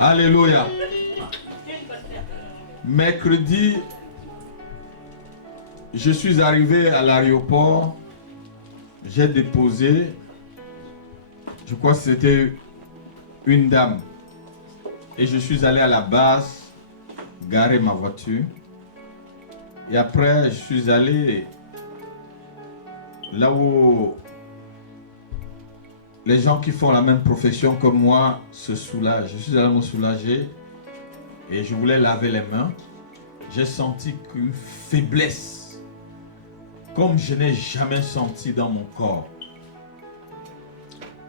Alléluia. Mercredi, je suis arrivé à l'aéroport. J'ai déposé, je crois que c'était une dame. Et je suis allé à la base, garer ma voiture. Et après, je suis allé là où les gens qui font la même profession que moi se soulagent. Je suis allé me soulager et je voulais laver les mains. J'ai senti qu'une faiblesse, comme je n'ai jamais senti dans mon corps.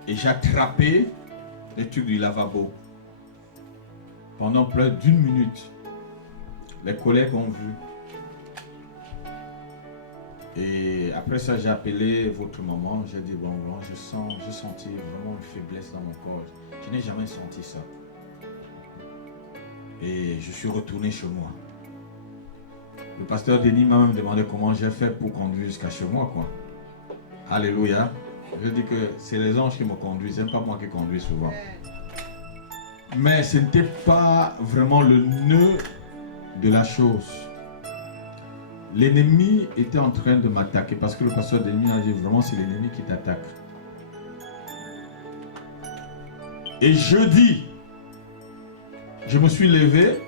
Et j'ai attrapé les tubes du lavabo. Pendant près d'une minute, les collègues ont vu. Et après ça, j'ai appelé votre maman. J'ai dit, bon, j'ai senti vraiment une faiblesse dans mon corps. Je n'ai jamais senti ça. Et je suis retourné chez moi. Le pasteur Denis m'a même demandé comment j'ai fait pour conduire jusqu'à chez moi, quoi. Alléluia. Je dis que c'est les anges qui me conduisent, c'est pas moi qui conduis souvent. Mais ce n'était pas vraiment le nœud de la chose. L'ennemi était en train de m'attaquer parce que le pasteur Denis a dit vraiment c'est l'ennemi qui t'attaque. Et jeudi, je me suis levé.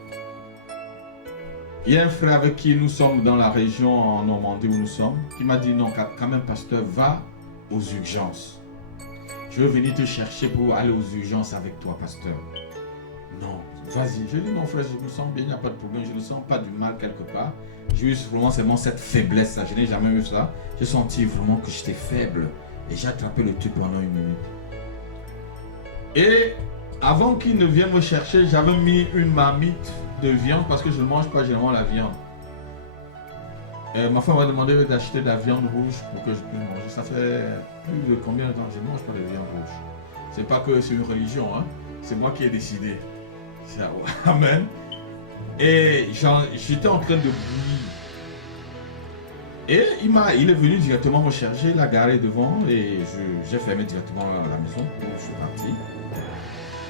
Il y a un frère avec qui nous sommes dans la région en Normandie où nous sommes, qui m'a dit non, quand même pasteur, va aux urgences. Je veux venir te chercher pour aller aux urgences avec toi, pasteur. Non, vas-y. Je dis non frère, je me sens bien, il n'y a pas de problème, je ne sens pas du mal quelque part. J'ai eu vraiment seulement cette faiblesse-là, je n'ai jamais eu ça. J'ai senti vraiment que j'étais faible et j'ai attrapé le tube pendant une minute. Et avant qu'il ne vienne me chercher, j'avais mis une marmite de viande parce que je ne mange pas généralement la viande. Et ma femme m'a demandé d'acheter de la viande rouge pour que je puisse manger. Ça fait plus de combien de temps que je ne mange pas de viande rouge. C'est pas que c'est une religion, hein. C'est moi qui ai décidé. Amen. Et j'étais en train de bouillir. Et il est venu directement me chercher, il a garé devant et j'ai fermé directement la maison où je suis parti.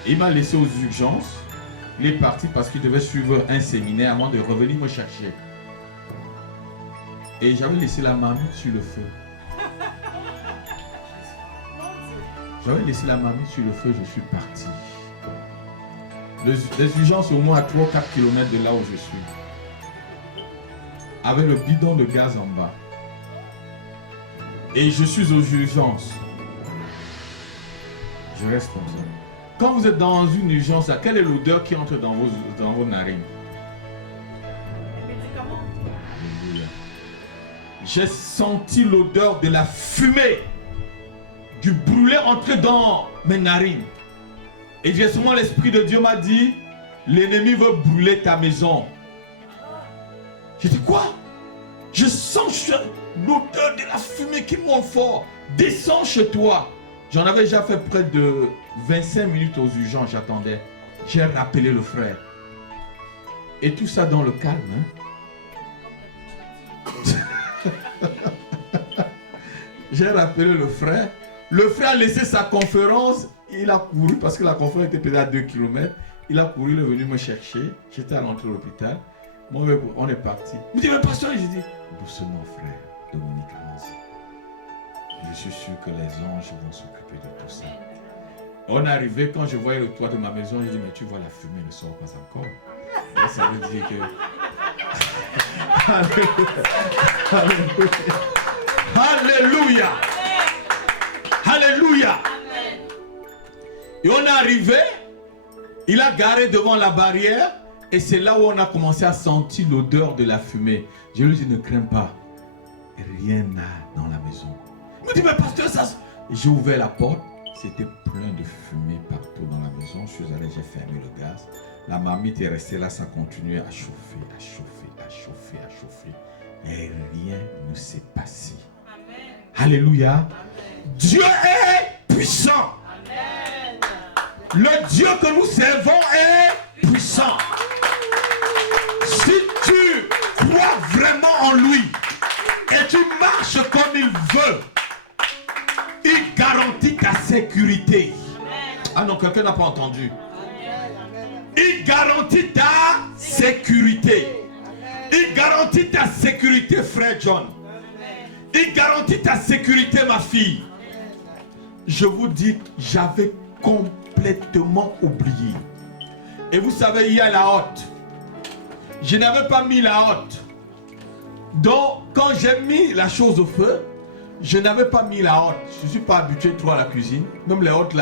Il m'a laissé aux urgences. Il est parti parce qu'il devait suivre un séminaire avant de revenir me chercher. Et j'avais laissé la marmite sur le feu. J'avais laissé la marmite sur le feu, je suis parti. Les urgences au moins à 3-4 km de là où je suis. Avec le bidon de gaz en bas. Et je suis aux urgences. Je reste comme ça. Quand vous êtes dans une urgence, quelle est l'odeur qui entre dans vos narines? J'ai senti l'odeur de la fumée, du brûlé entrer dans mes narines. Et directement l'Esprit de Dieu m'a dit, l'ennemi veut brûler ta maison. J'ai dit quoi? Je sens l'odeur de la fumée qui monte fort. Descends chez toi. J'en avais déjà fait près de 25 minutes aux urgences, j'attendais. J'ai rappelé le frère. Et tout ça dans le calme. Hein? J'ai rappelé le frère. Le frère a laissé sa conférence. Il a couru parce que la conférence était peut-être à 2 km. Il a couru, il est venu me chercher. J'étais à l'entrée de l'hôpital. Moi, on est parti. Il me dit, mais pasteur, j'ai dit, doucement frère, Dominique, allons-y. Je suis sûr que les anges vont s'occuper de tout ça. On est arrivé, quand je voyais le toit de ma maison, j'ai dit, mais tu vois, la fumée ne sort pas encore. Et ça veut dire que... Alléluia. Alléluia. Alléluia. Et on est arrivé, il a garé devant la barrière, et c'est là où on a commencé à sentir l'odeur de la fumée. Je lui ai dit, ne crains pas, rien n'a dans la maison. Il me dit, mais pasteur, ça... J'ai ouvert la porte, c'était plein de fumée partout dans la maison. Je suis allé, j'ai fermé le gaz. La marmite est restée là, ça continuait à chauffer, à chauffer, à chauffer, à chauffer. Et rien ne s'est passé. Amen. Alléluia. Amen. Dieu est puissant. Amen. Le Dieu que nous servons est puissant. Si tu crois vraiment en lui et tu marches comme il veut, il garantit ta sécurité. Amen. Ah non, quelqu'un n'a pas entendu. Amen. Il garantit ta sécurité. Il garantit ta sécurité, frère John. Il garantit ta sécurité, ma fille. Je vous dis, j'avais complètement oublié. Et vous savez, il y a la hotte. Je n'avais pas mis la hotte. Donc, quand j'ai mis la chose au feu, je n'avais pas mis la hotte. Je ne suis pas habitué trop à la cuisine. Même les hottes,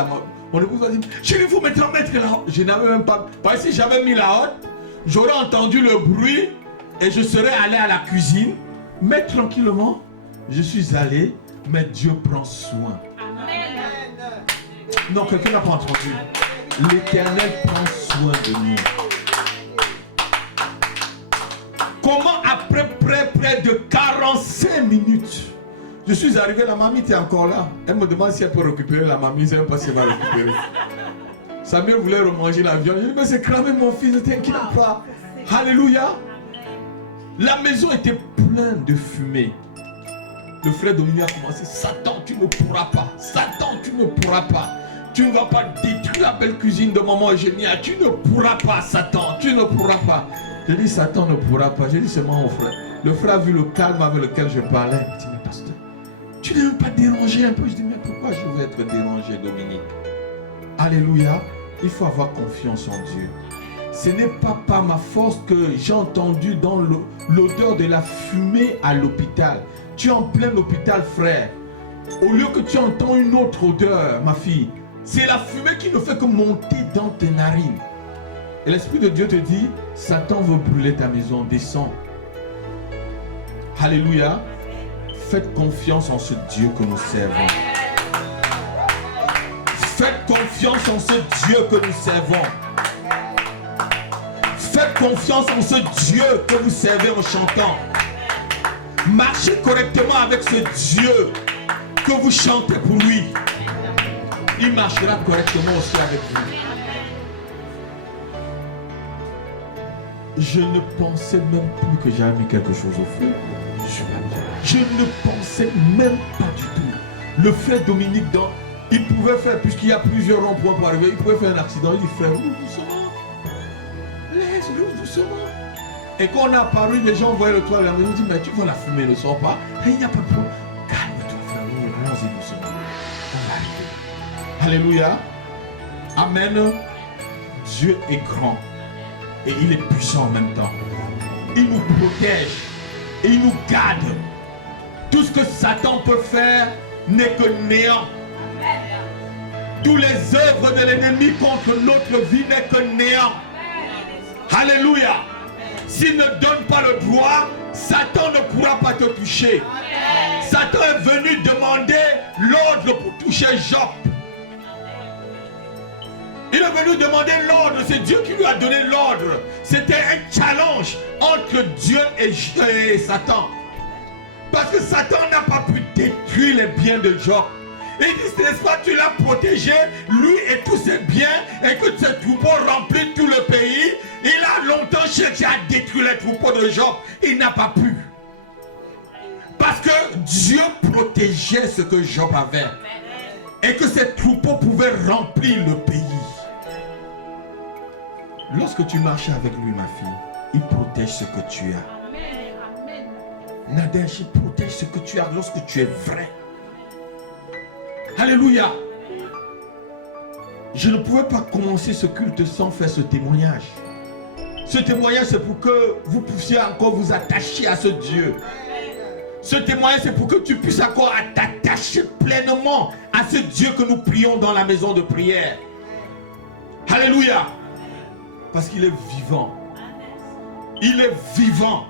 mon épouse va dire, chérie, vous mettez la hotte. Je n'avais même pas. Parce que si j'avais mis la hotte, j'aurais entendu le bruit et je serais allé à la cuisine. Mais tranquillement, je suis allé, mais Dieu prend soin. Amen. Non, quelqu'un n'a pas entendu. L'Éternel prend soin de nous. Comment après près de 45 minutes, je suis arrivé, la mamie était encore là. Elle me demande si elle peut récupérer la mamie, je ne sais même pas si elle va récupérer. Samuel voulait remanger la viande. Je lui ai dit, mais c'est cramé mon fils, ne t'inquiète pas. Alléluia. La maison était pleine de fumée. Le frère Dominique a commencé, Satan, tu ne pourras pas. Satan, tu ne pourras pas. Tu ne vas pas détruire la belle cuisine de maman Eugénia. Tu ne pourras pas, Satan, tu ne pourras pas. J'ai dit, Satan ne pourra pas. J'ai dit seulement au frère. Le frère a vu le calme avec lequel je parlais. Il m'a dit, mais pasteur, tu n'es même pas dérangé un peu. Je dis, mais pourquoi je vais être dérangé, Dominique? Alléluia. Il faut avoir confiance en Dieu. Ce n'est pas par ma force que j'ai entendu dans l'odeur de la fumée à l'hôpital. Tu es en plein hôpital, frère. Au lieu que tu entends une autre odeur, ma fille, c'est la fumée qui ne fait que monter dans tes narines. Et l'Esprit de Dieu te dit, Satan veut brûler ta maison, descends. Alléluia. Faites confiance en ce Dieu que nous servons. Faites confiance en ce Dieu que nous servons. Faites confiance en ce Dieu que vous servez en chantant. Marchez correctement avec ce Dieu que vous chantez pour lui. Il marchera correctement aussi avec vous. Je ne pensais même plus que j'avais mis quelque chose au feu. Je ne pensais même pas du tout. Le frère Dominique, il pouvait faire, puisqu'il y a plusieurs ronds-points pour arriver, il pouvait faire un accident. Il dit, frère, roule doucement. Laisse-le doucement. Et quand on a apparu, les gens voyaient le toit de la maison, ils disent, mais tu vois la fumée ne sort pas. Et il n'y a pas de problème. Calme-toi, frère, allons-y doucement. On va arriver. Alléluia. Amen. Dieu est grand. Et il est puissant en même temps. Il nous protège. Et il nous garde. Tout ce que Satan peut faire n'est que néant. Tous les œuvres de l'ennemi contre notre vie n'est que néant. Alléluia. S'il ne donne pas le droit, Satan ne pourra pas te toucher. Satan est venu demander l'ordre pour toucher Job. Il est venu demander l'ordre, c'est Dieu qui lui a donné l'ordre. C'était un challenge entre Dieu et Satan. Parce que Satan n'a pas pu détruire les biens de Job. Il dit, n'est-ce pas, tu l'as protégé, lui et tous ses biens, et que ses troupeaux remplissent tout le pays. Il a longtemps cherché à détruire les troupeaux de Job. Il n'a pas pu. Parce que Dieu protégeait ce que Job avait. Et que ses troupeaux pouvaient remplir le pays. Lorsque tu marches avec lui, ma fille, il protège ce que tu as. Nadège, il protège ce que tu as lorsque tu es vrai. Alléluia. Je ne pouvais pas commencer ce culte sans faire ce témoignage. Ce témoignage, c'est pour que vous puissiez encore vous attacher à ce Dieu. Ce témoignage, c'est pour que tu puisses encore t'attacher pleinement à ce Dieu que nous prions dans la maison de prière. Alléluia. Parce qu'il est vivant. Il est vivant.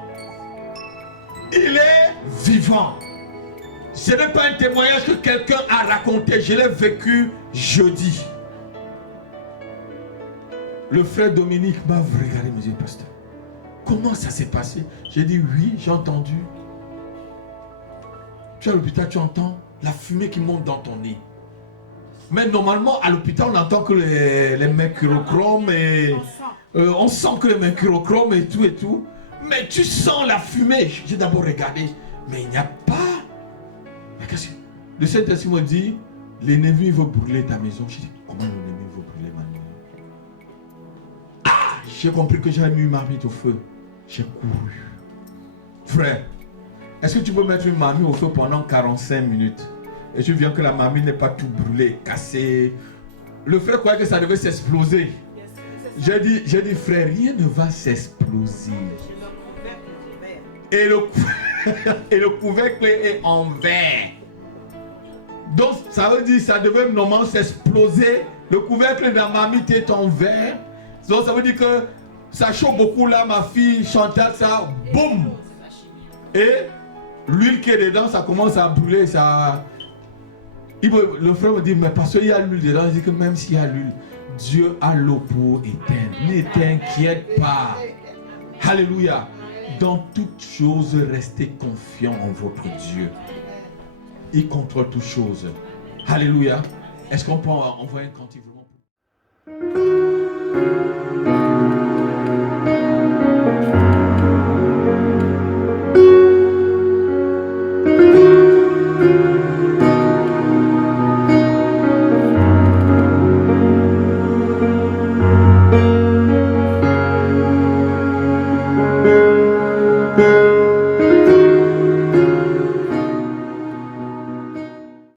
Il est vivant. Ce n'est pas un témoignage que quelqu'un a raconté. Je l'ai vécu jeudi. Le frère Dominique m'a regardé et me dit, pasteur, comment ça s'est passé? J'ai dit, oui, j'ai entendu. Tu es à l'hôpital, tu entends la fumée qui monte dans ton nez. Mais normalement, à l'hôpital, on n'entend que les mercurochromes et... on sent que les mercurochromes et tout. Mais tu sens la fumée. J'ai d'abord regardé. Mais il n'y a pas... Mais qu'est-ce que... Le Saint-Esprit me dit, l'ennemi veut brûler ta maison. J'ai dit, comment l'ennemi veut brûler ma maison? Ah! j'ai compris que j'avais mis une marmite au feu. J'ai couru. Frère, est-ce que tu peux mettre une marmite au feu pendant 45 minutes et tu viens que la marmite n'est pas tout brûlée, cassée? Le frère croyait que ça devait s'exploser. J'ai dit, frère, rien ne va s'exploser. Et le couvercle est en verre. Donc, ça veut dire que ça devait normalement s'exploser. Le couvercle de la marmite est en verre. Donc, ça veut dire que ça chauffe beaucoup là, ma fille Chantal, ça, boum. Et l'huile qui est dedans, ça commence à brûler. Le frère me dit, mais parce qu'il y a l'huile dedans, il dit que même s'il y a l'huile, Dieu a l'eau pour éteindre. Ne t'inquiète pas. Alléluia. Dans toutes choses, restez confiants en votre Dieu. Il contrôle toutes choses. Alléluia. Est-ce qu'on peut envoyer un cantique?